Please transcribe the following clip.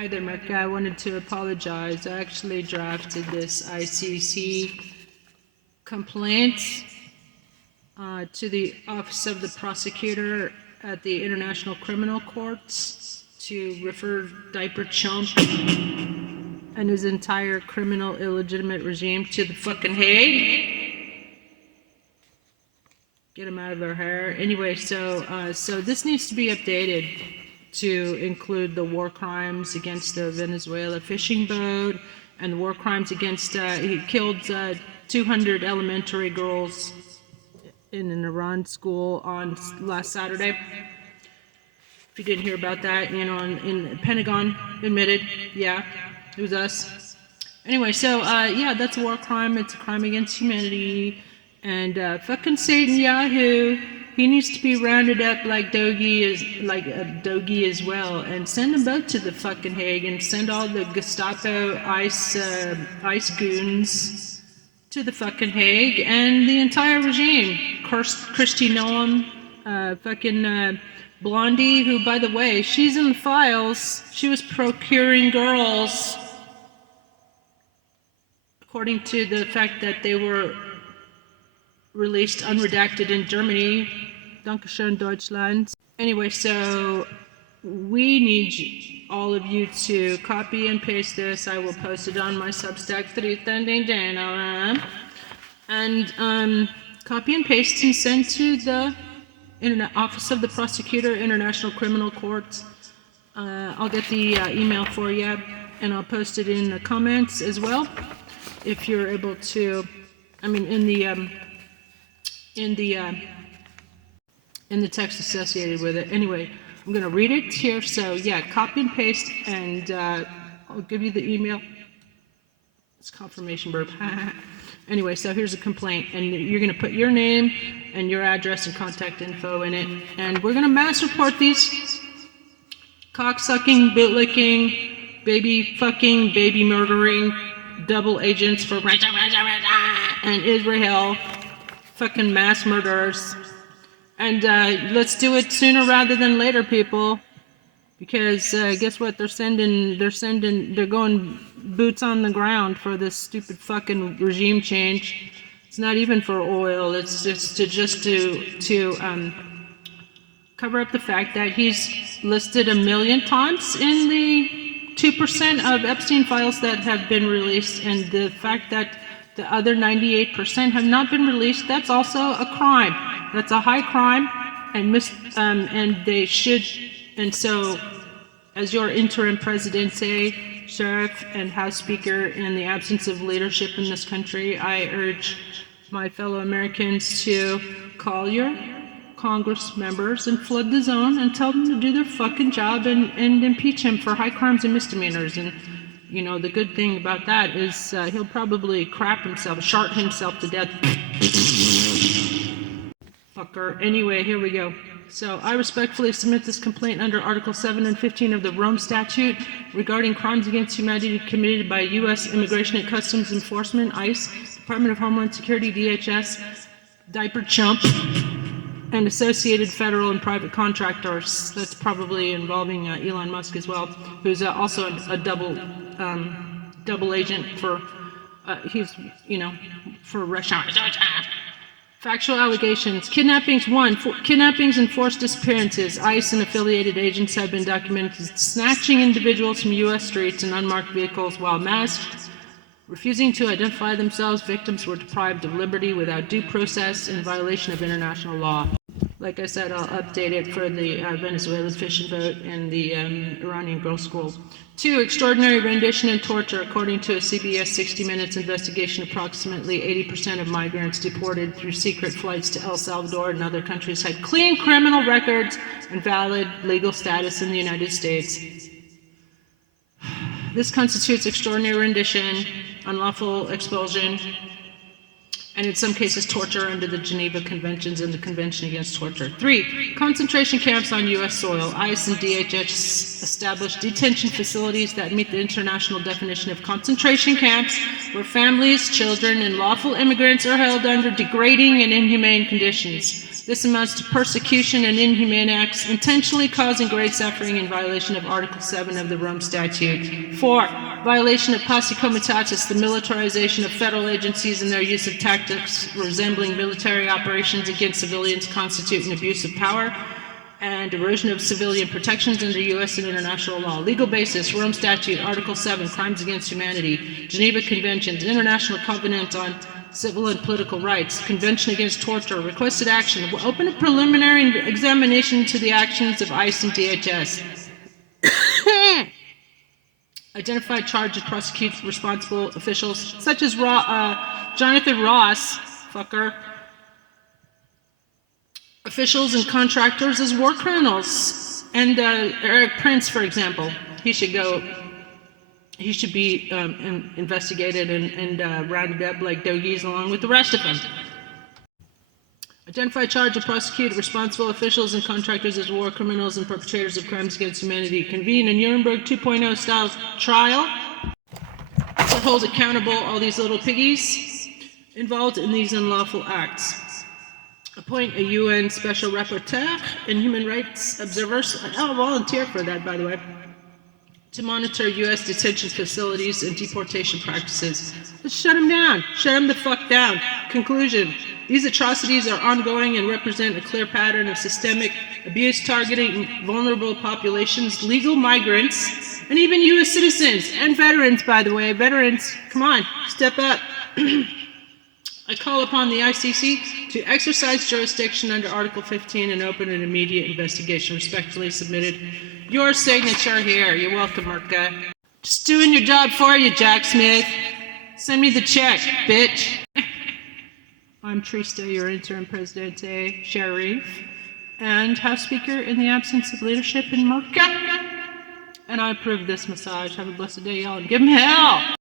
Hi there, America. I wanted to apologize. I actually drafted this ICC complaint to the Office of the Prosecutor at the International Criminal Courts to refer Diaperchump and his entire criminal illegitimate regime to the fucking Hague. Get him out of our hair. Anyway, so this needs to be updated to include the war crimes against the Venezuela fishing boat and the war crimes against, he killed 200 elementary girls in an Iran school on last Saturday. If you didn't hear about that, you know, in Pentagon admitted, yeah, it was us. Anyway, so yeah, that's a war crime. It's a crime against humanity. And fucking Satan Yahoo, he needs to be rounded up like Dogie as well, and send them both to the fucking Hague, and send all the Gestapo ICE goons to the fucking Hague, and the entire regime. Kristi Noem, Blondie, who, by the way, she's in the files. She was procuring girls, according to the fact that they were released unredacted in Germany. Dankeschön, Deutschland. Anyway, so we need all of you to copy and paste this. I will post it on my Substack 3 channel. And copy and paste and send to the Office of the Prosecutor, International Criminal Court. I'll get the email for you, and I'll post it in the comments as well. If you're able to, I mean, in the text associated with it. Anyway, I'm going to read it here. So yeah, copy and paste, and I'll give you the email. It's confirmation verb. Anyway, so here's a complaint, and you're going to put your name and your address and contact info in it, and we're going to mass report these cocksucking, bootlicking, baby fucking, baby murdering, double agents for and Israel, fucking mass murderers. And let's do it sooner rather than later, people. Because guess what? They're going boots on the ground for this stupid fucking regime change. It's not even for oil. It's just to cover up the fact that he's listed 1 million times in the 2% of Epstein files that have been released, and the fact that the other 98% have not been released. That's also a crime. That's a high crime, and they should. And so, as your interim presidency, sheriff, and House Speaker, in the absence of leadership in this country, I urge my fellow Americans to call your Congress members and flood the zone and tell them to do their fucking job and impeach him for high crimes and misdemeanors. And you know, the good thing about that is he'll probably shart himself to death. Fucker. Anyway, here we go. So, I respectfully submit this complaint under Article 7 and 15 of the Rome Statute regarding crimes against humanity committed by U.S. Immigration and Customs Enforcement, ICE, Department of Homeland Security, DHS, Diaperchump, and associated federal and private contractors. That's probably involving Elon Musk as well, who's also a double agent for, for Russia. Factual allegations. Kidnappings. 1. Kidnappings and forced disappearances. ICE and affiliated agents have been documented snatching individuals from U.S. streets in unmarked vehicles while masked, refusing to identify themselves. Victims were deprived of liberty without due process in violation of international law. Like I said, I'll update it for the Venezuelan fishing boat and the Iranian girls' school. 2. Extraordinary rendition and torture. According to a CBS 60 Minutes investigation, approximately 80% of migrants deported through secret flights to El Salvador and other countries had clean criminal records and valid legal status in the United States. This constitutes extraordinary rendition, unlawful expulsion, and in some cases torture under the Geneva Conventions and the Convention Against Torture. 3. Concentration camps on U.S. soil. ICE and DHS established detention facilities that meet the international definition of concentration camps, where families, children, and lawful immigrants are held under degrading and inhumane conditions. This amounts to persecution and inhumane acts intentionally causing great suffering in violation of Article 7 of the Rome Statute. 4. Violation of posse comitatus, the militarization of federal agencies and their use of tactics resembling military operations against civilians constitute an abuse of power and erosion of civilian protections under U.S. and international law. Legal basis, Rome Statute, Article 7, Crimes Against Humanity, Geneva Conventions, International Covenant on Civil and Political Rights, Convention Against Torture, requested action. Will open a preliminary examination to the actions of ICE and DHS. Identify, charge, and prosecute responsible officials, such as Jonathan Ross, fucker, officials and contractors as war criminals. And Eric Prince, for example, he should be investigated and rounded up like doggies along with the rest of them. Identify, charge, and prosecute responsible officials and contractors as war criminals and perpetrators of crimes against humanity. Convene a Nuremberg 2.0 style trial to hold accountable all these little piggies involved in these unlawful acts. Appoint a UN special rapporteur and human rights observers. I'll volunteer for that, by the way, to monitor U.S. detention facilities and deportation practices. Let's shut them down. Shut them the fuck down. Conclusion. These atrocities are ongoing and represent a clear pattern of systemic abuse targeting vulnerable populations, legal migrants, and even U.S. citizens and veterans, by the way. Veterans, come on, step up. I call upon the ICC to exercise jurisdiction under Article 15 and open an immediate investigation. Respectfully submitted. Your signature here. You're welcome, Merca. Just doing your job for you, Jack Smith. Send me the check, bitch. I'm Trista, your interim Presidente Sharif, and House Speaker in the absence of leadership in Merca. And I approve this massage. Have a blessed day, y'all, and give 'em hell.